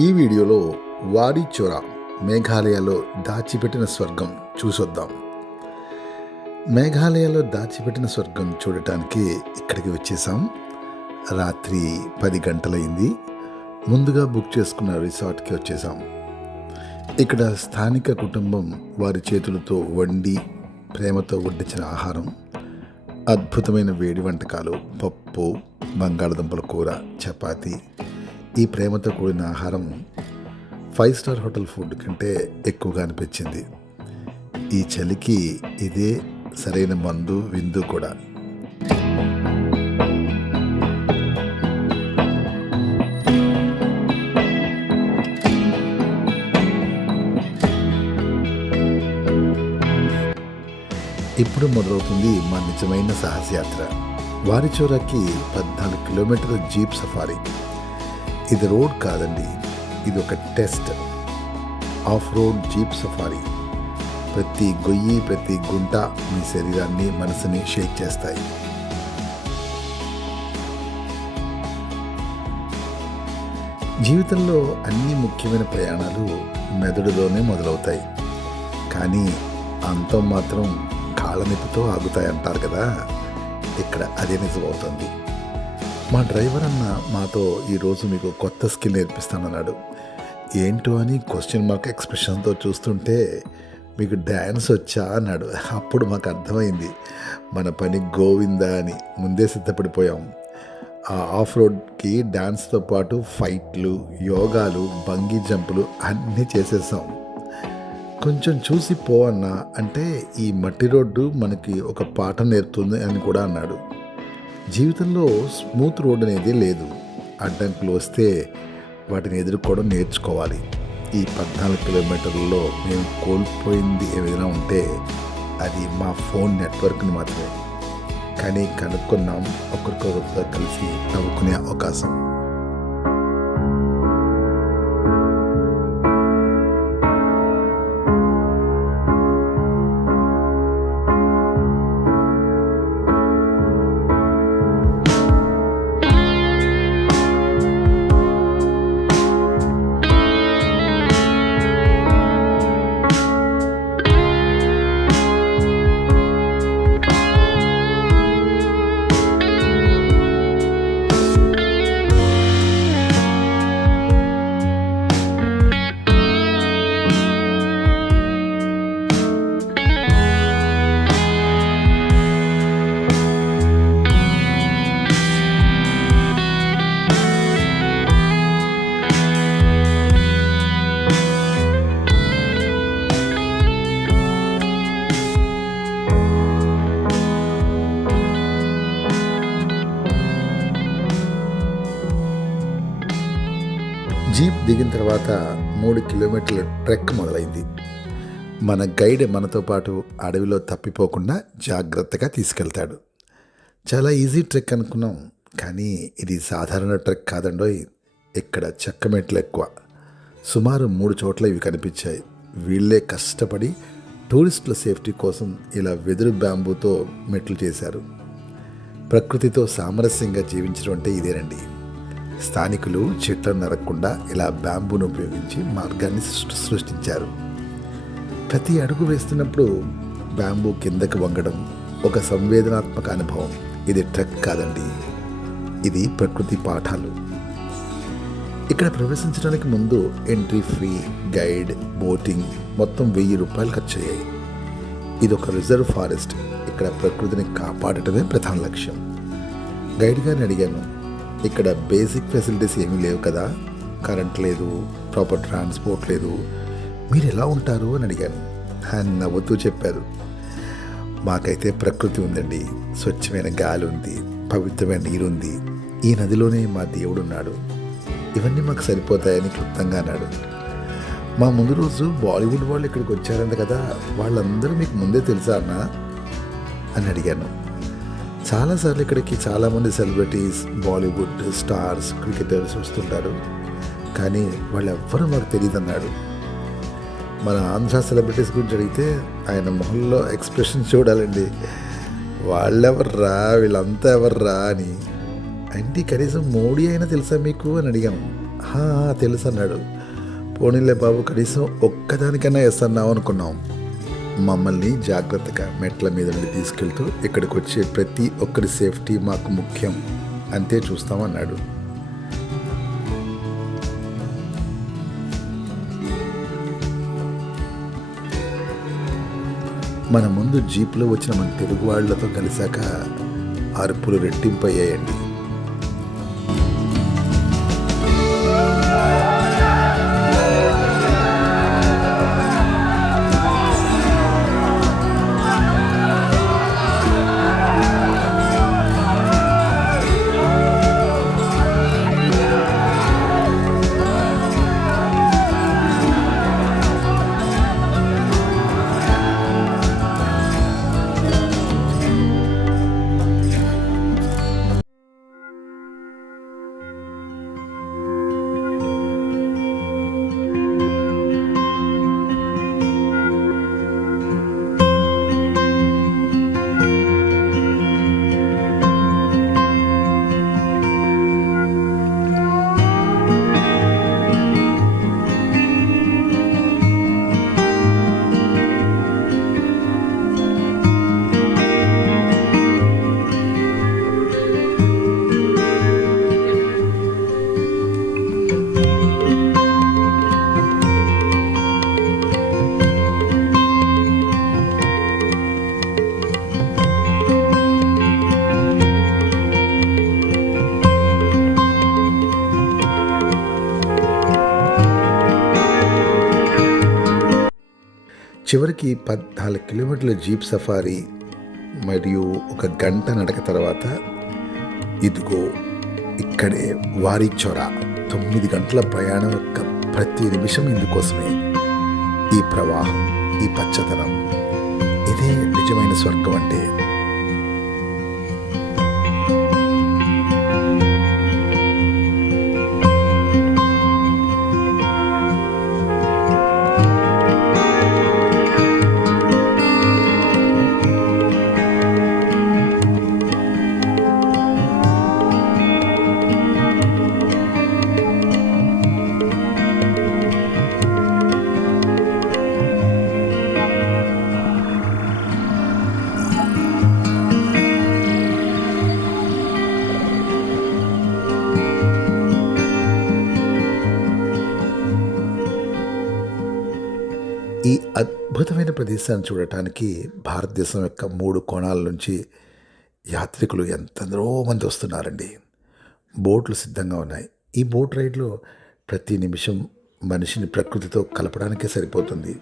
ఈ వీడియోలో వారి చోరా మేఘాలయలో దాచిపెట్టిన స్వర్గం చూసొద్దాం. మేఘాలయలో దాచిపెట్టిన స్వర్గం చూడటానికి ఇక్కడికి వచ్చేసాం. రాత్రి 10 గంటలైంది. ముందుగా బుక్ చేసుకున్న రిసార్ట్కి వచ్చేసాం. ఇక్కడ స్థానిక కుటుంబం వారి చేతులతో వండి ప్రేమతో వడ్డించిన ఆహారం, అద్భుతమైన వేడి వంటకాలు, పప్పు, బంగాళదుంపల కూర, చపాతీ. ఈ ప్రేమతో కూడిన ఆహారం 5 స్టార్ హోటల్ ఫుడ్ కంటే ఎక్కువగా అనిపించింది. ఈ చలికి ఇదే సరైన మందు విందు కూడా. ఇప్పుడు మొదలవుతుంది మా నిజమైన సాహసయాత్ర. వారిచోరాకి 14 కిలోమీటర్ల జీప్ సఫారీ. ఇది రోడ్ కాదండి, ఇది ఒక test. Of road jeep safari. ప్రతి గొయ్యి, ప్రతి గుంట మీ శరీరాన్ని, మనసుని షేక్ చేస్తాయి. జీవితంలో అన్ని ముఖ్యమైన ప్రయాణాలు మెదడులోనే మొదలవుతాయి, కానీ అంతం మాత్రం కాళ్ళ నొప్పితో ఆగుతాయి అంటారు కదా. ఇక్కడ అదే నిజమవుతుంది. మా డ్రైవర్ అన్న మాతో ఈరోజు మీకు కొత్త స్కిల్ నేర్పిస్తానన్నాడు. ఏంటో అని క్వశ్చన్ మార్క్ ఎక్స్ప్రెషన్తో చూస్తుంటే మీకు డ్యాన్స్ వచ్చా అన్నాడు. అప్పుడు మాకు అర్థమైంది మన పని గోవిందా అని. ముందే సిద్ధపడిపోయాం. ఆ ఆఫ్ రోడ్కి డ్యాన్స్తో పాటు ఫైట్లు, యోగాలు, బంగీ జంపులు అన్నీ చేసేసాం. కొంచెం చూసి పో అన్నా అంటే ఈ మట్టి రోడ్డు మనకి ఒక పాఠం నేర్పుతుంది అని కూడా అన్నాడు. జీవితంలో స్మూత్ రోడ్ అనేది లేదు. అడ్డంకులు వస్తే వాటిని ఎదుర్కోవడం నేర్చుకోవాలి. ఈ 14 కిలోమీటర్లలో మేము కోల్పోయింది ఏదైనా ఉంటే అది మా ఫోన్ నెట్వర్క్ని మాత్రమే. కానీ కనుక్కున్నాం, ఒకరికొకరితో కలిసి నవ్వుకునే అవకాశం. జీప్ దిగిన తర్వాత 3 కిలోమీటర్ల ట్రెక్ మొదలైంది. మన గైడ్ మనతో పాటు అడవిలో తప్పిపోకుండా జాగ్రత్తగా తీసుకెళ్తాడు. చాలా ఈజీ ట్రెక్ అనుకున్నాం, కానీ ఇది సాధారణ ట్రెక్ కాదండోయ్. ఇక్కడ చెక్క మెట్లు ఎక్కువ. సుమారు 3 చోట్ల ఇవి కనిపించాయి. వీళ్ళే కష్టపడి టూరిస్టుల సేఫ్టీ కోసం ఇలా వెదురు బ్యాంబూతో మెట్లు చేశారు. ప్రకృతితో సామరస్యంగా జీవించడం అంటే ఇదేనండి. స్థానికులు చెట్లను నరకకుండా ఇలా బ్యాంబూను ఉపయోగించి మార్గాన్ని సృష్టించారు. ప్రతి అడుగు వేస్తున్నప్పుడు బ్యాంబూ కిందకు వంగడం ఒక సంవేదనాత్మక అనుభవం. ఇది ట్రెక్ కాదండి, ఇది ప్రకృతి పాఠాలు. ఇక్కడ ప్రవేశించడానికి ముందు ఎంట్రీ ఫ్రీ, గైడ్, బోటింగ్ మొత్తం 1000 రూపాయలు ఖర్చు అయ్యాయి. ఇది ఒక రిజర్వ్ ఫారెస్ట్. ఇక్కడ ప్రకృతిని కాపాడటమే ప్రధాన లక్ష్యం. గైడ్ గారిని అడిగాను, ఇక్కడ బేసిక్ ఫెసిలిటీస్ ఏమీ లేవు కదా, కరెంట్ లేదు, ప్రాపర్ ట్రాన్స్పోర్ట్ లేదు, మీరు ఎలా ఉంటారు అని అడిగాను. ఆయన నవ్వుతూ చెప్పారు, మాకైతే ప్రకృతి ఉందండి, స్వచ్ఛమైన గాలి ఉంది, పవిత్రమైన నీరు ఉంది, ఈ నదిలోనే మా దేవుడు ఉన్నాడు, ఇవన్నీ మాకు సరిపోతాయని క్లుప్తంగా అన్నాడు. మా ముందు రోజు బాలీవుడ్ వాళ్ళు ఇక్కడికి వచ్చారంట కదా, వాళ్ళందరూ మీకు ముందే తెలుసా అన్నా అని అడిగాను. చాలాసార్లు ఇక్కడికి చాలామంది సెలబ్రిటీస్, బాలీవుడ్ స్టార్స్, క్రికెటర్స్ వస్తుంటారు, కానీ వాళ్ళెవ్వరూ మాకు తెలియదు అన్నాడు. మన ఆంధ్ర సెలబ్రిటీస్ గురించి అడిగితే ఆయన మొహంలో ఎక్స్ప్రెషన్ చూడాలండి. వాళ్ళెవర్రా, వీళ్ళంతా ఎవర్రా అని. అంటే కనీసం మోడీ అయినా తెలుసా మీకు అని అడిగాము. "హా, తెలుసన్నాడు. పోనీలే బాబు, కనీసం ఒక్కదానికైనా ఎస్ అన్నావు అనుకున్నాం." మమ్మల్ని జాగ్రత్తగా మెట్ల మీద నుండి తీసుకెళ్తూ, "ఇక్కడికి వచ్చే ప్రతి ఒక్కరి సేఫ్టీ మాకు ముఖ్యం, అంతే చూస్తామన్నాడు." మన ముందు జీప్లో వచ్చిన మన తెలుగు వాళ్ళతో కలిశాక అరుపులు రెట్టింపయ్యాయండి. చివరికి 14 కిలోమీటర్ల జీప్ సఫారీ మరియు 1 గంట నడక తర్వాత ఇదిగో ఇక్కడే వారి చొర. 9 గంటల ప్రయాణం యొక్క ప్రతి నిమిషం ఇందుకోసమే. ఈ ప్రవాహం, ఈ పచ్చదనం, ఇదే నిజమైన స్వర్గం అంటే. ఈ అద్భుతమైన ప్రదేశాన్ని చూడటానికి భారతదేశం యొక్క 3 కోణాల నుంచి యాత్రికులు ఎంతెందరో మంది వస్తున్నారండి. బోట్లు సిద్ధంగా ఉన్నాయి. ఈ బోట్ రైడ్లో ప్రతి నిమిషం మనిషిని ప్రకృతితో కలపడానికే సరిపోతుంది.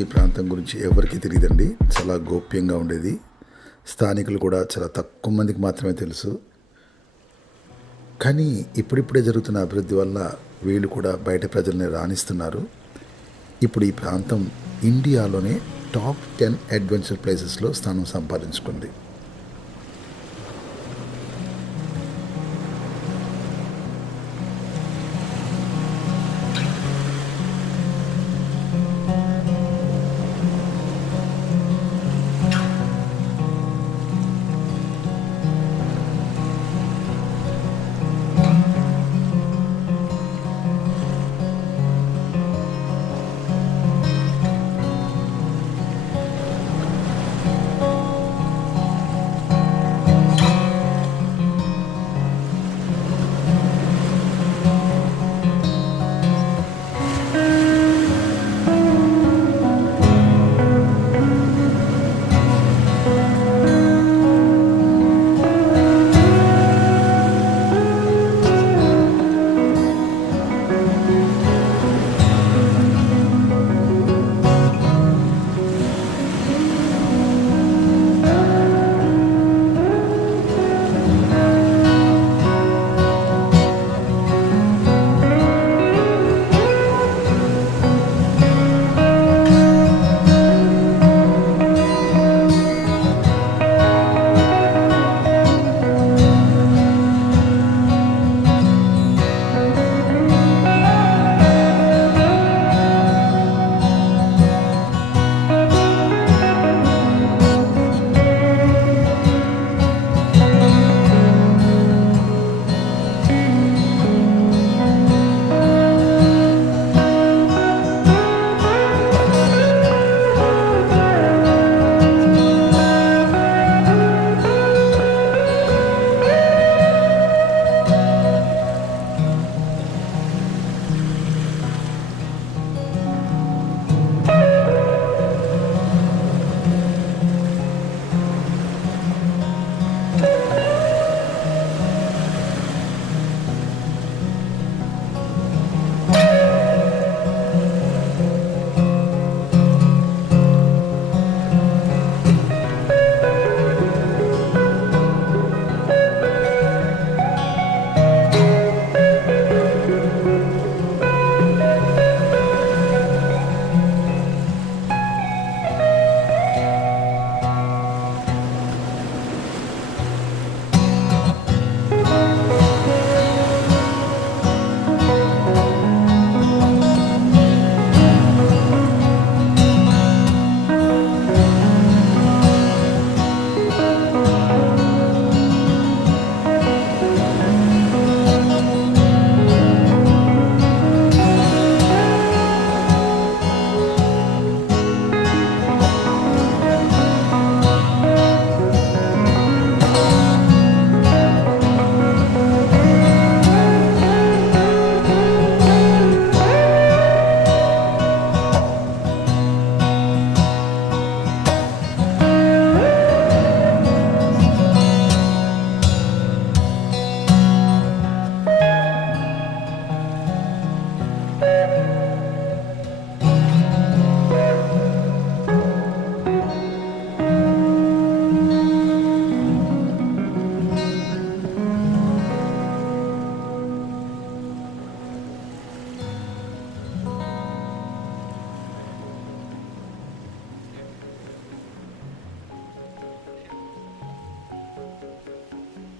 ఈ ప్రాంతం గురించి ఎవరికీ తెలియదండి. చాలా గోప్యంగా ఉండేది. స్థానికులు కూడా చాలా తక్కువ మందికి మాత్రమే తెలుసు. కానీ ఇప్పుడిప్పుడే జరుగుతున్న అభివృద్ధి వల్ల వీళ్ళు కూడా బయట ప్రజల్ని రాణిస్తున్నారు. ఇప్పుడు ఈ ప్రాంతం ఇండియాలోనే టాప్ 10 అడ్వెంచర్ ప్లేసెస్లో స్థానం సంపాదించుకుంది.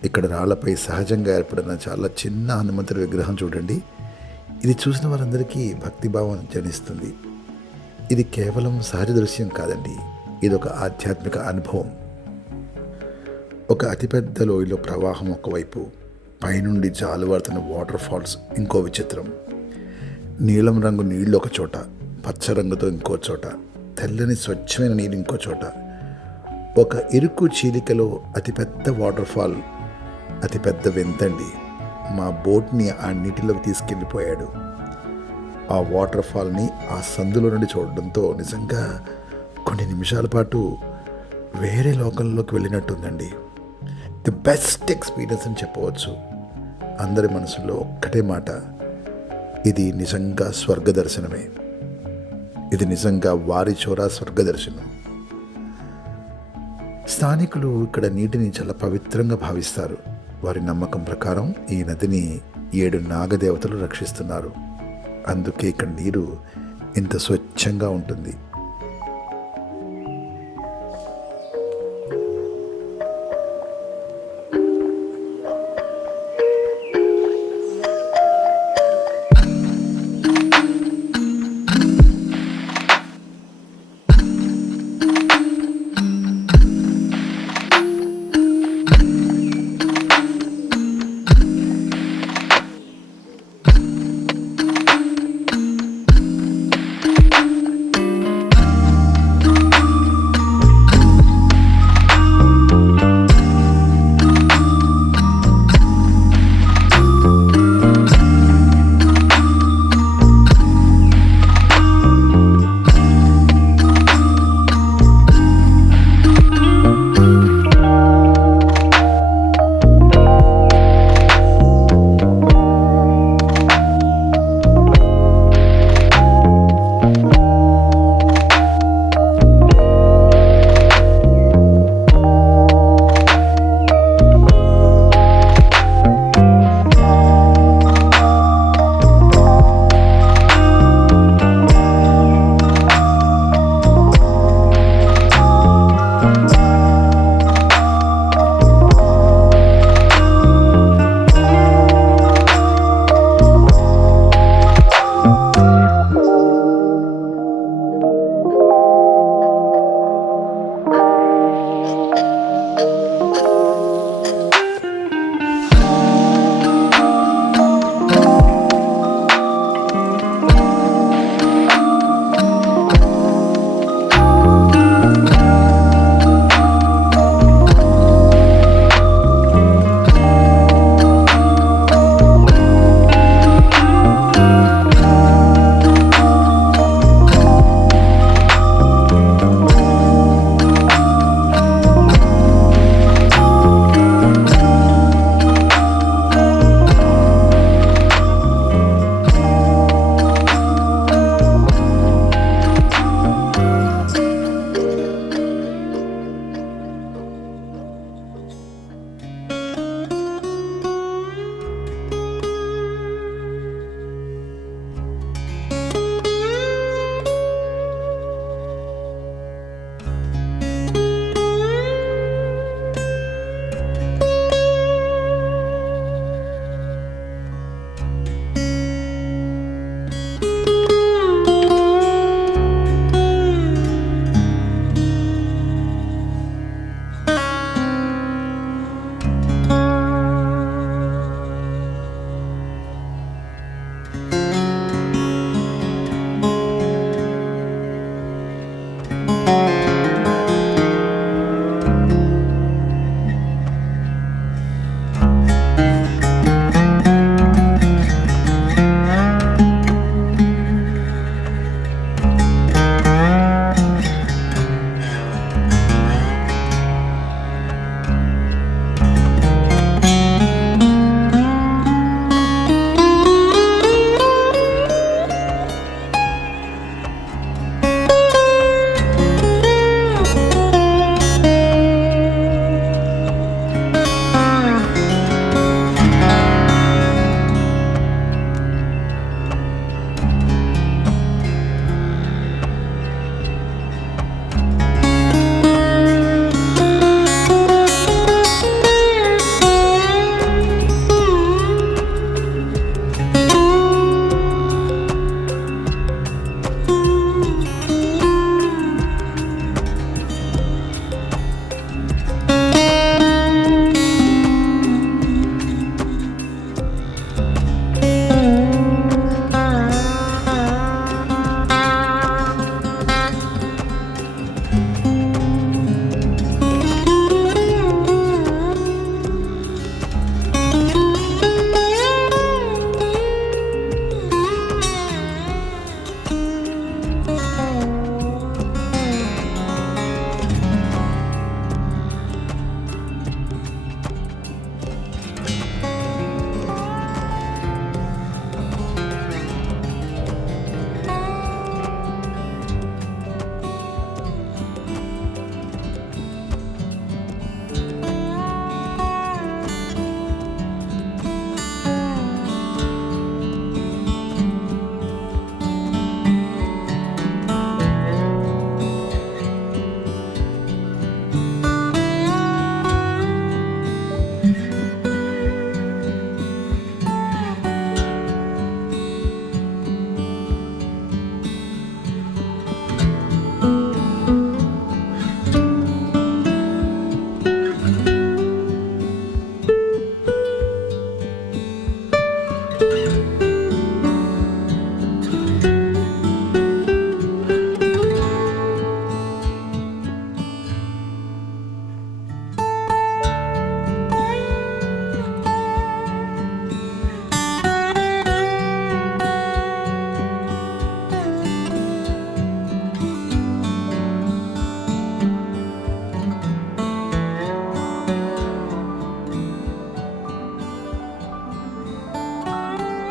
ఇక్కడ రాళ్లపై సహజంగా ఏర్పడిన చాలా చిన్న హనుమంతుడి విగ్రహం చూడండి. ఇది చూసిన వారందరికీ భక్తిభావం జనిస్తుంది. ఇది కేవలం సహజ దృశ్యం కాదండి, ఇది ఒక ఆధ్యాత్మిక అనుభవం. ఒక అతిపెద్ద లోయలో ప్రవాహం ఒకవైపు, పైనుండి జాలువారుతున్న వాటర్ ఫాల్స్ ఇంకో విచిత్రం. నీలం రంగు నీళ్ళు ఒక చోట, పచ్చ రంగుతో ఇంకో చోట, తెల్లని స్వచ్ఛమైన నీరు ఇంకో చోట. ఒక ఇరుకు చీలికలో అతిపెద్ద వాటర్ ఫాల్, అతిపెద్ద వింతండి. మా బోట్ని ఆ నీటిలోకి తీసుకెళ్ళిపోయాడు. ఆ వాటర్ ఫాల్ని ఆ సందులో నుండి చూడడంతో నిజంగా కొన్ని నిమిషాల పాటు వేరే లోకంలోకి వెళ్ళినట్టుందండి. ది బెస్ట్ ఎక్స్పీరియన్స్ అని చెప్పవచ్చు. అందరి మనసులో ఒక్కటే మాట, ఇది నిజంగా స్వర్గ దర్శనమే. ఇది నిజంగా వారి చోరా స్వర్గదర్శనం. స్థానికులు ఇక్కడ నీటిని చాలా పవిత్రంగా భావిస్తారు. వారి నమ్మకం ప్రకారం ఈ నదిని 7 నాగదేవతలు రక్షిస్తున్నారు. అందుకే ఇక్కడ నీరు ఇంత స్వచ్ఛంగా ఉంటుంది.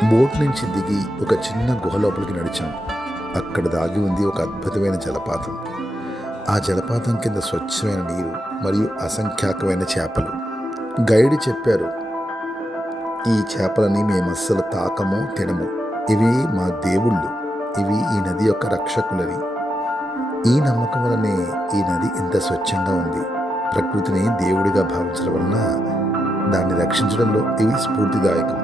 బోట్ నుంచి దిగి ఒక చిన్న గుహ లోపలికి నడిచాం. అక్కడ దాగి ఉంది ఒక అద్భుతమైన జలపాతం. ఆ జలపాతం కింద స్వచ్ఛమైన నీరు మరియు అసంఖ్యాకమైన చేపలు. గైడ్ చెప్పారు, ఈ చేపలని మేము అస్సలు తాకము, తినము. ఇవి మా దేవుళ్ళు, ఇవి ఈ నది యొక్క రక్షకులని. ఈ నమ్మకం వలనే ఈ నది ఇంత స్వచ్ఛంగా ఉంది. ప్రకృతిని దేవుడిగా భావించడం వలన దాన్ని రక్షించడంలో ఇవి స్ఫూర్తిదాయకం.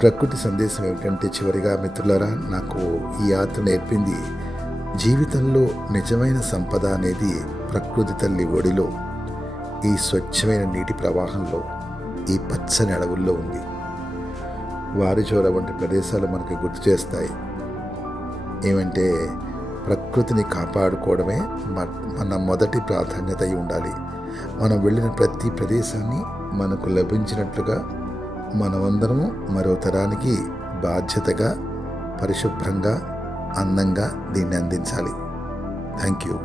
ప్రకృతి సందేశం ఏమిటంటే, చివరిగా మిత్రులారా, నాకు ఈ యాత్ర నేర్పింది, జీవితంలో నిజమైన సంపద అనేది ప్రకృతి తల్లి ఒడిలో, ఈ స్వచ్ఛమైన నీటి ప్రవాహంలో, ఈ పచ్చని అడవుల్లో ఉంది. వారిచోర వంటి ప్రదేశాలు మనకి గుర్తు చేస్తాయి ఏమంటే, ప్రకృతిని కాపాడుకోవడమే మన మొదటి ప్రాధాన్యత అయి ఉండాలి. మనం వెళ్ళిన ప్రతి ప్రదేశాన్ని మనకు లభించినట్లుగా మనమందరము మరో తరానికి బాధ్యతగా, పరిశుభ్రంగా, అందంగా దీన్ని అందించాలి. Thank you.